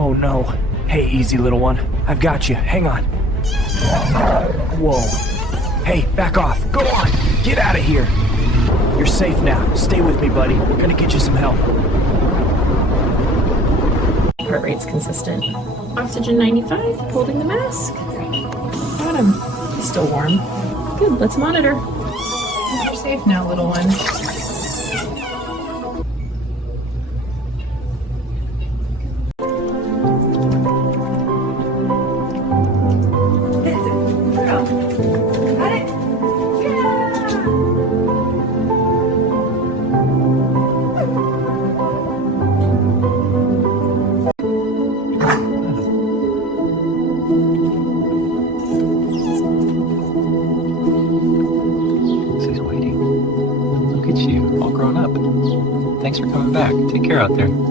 Oh no. Hey, easy little one. I've got you. Hang on. Whoa. Hey, back off. Go on. Get out of here. You're safe now. Stay with me, buddy. We're gonna get you some help. Heart rate's consistent. Oxygen 95, holding the mask. Got him. He's still warm. Good, let's monitor. You're safe now, little one. Got it? She's waiting. Look at you, all grown up. Thanks for coming back. Take care out there.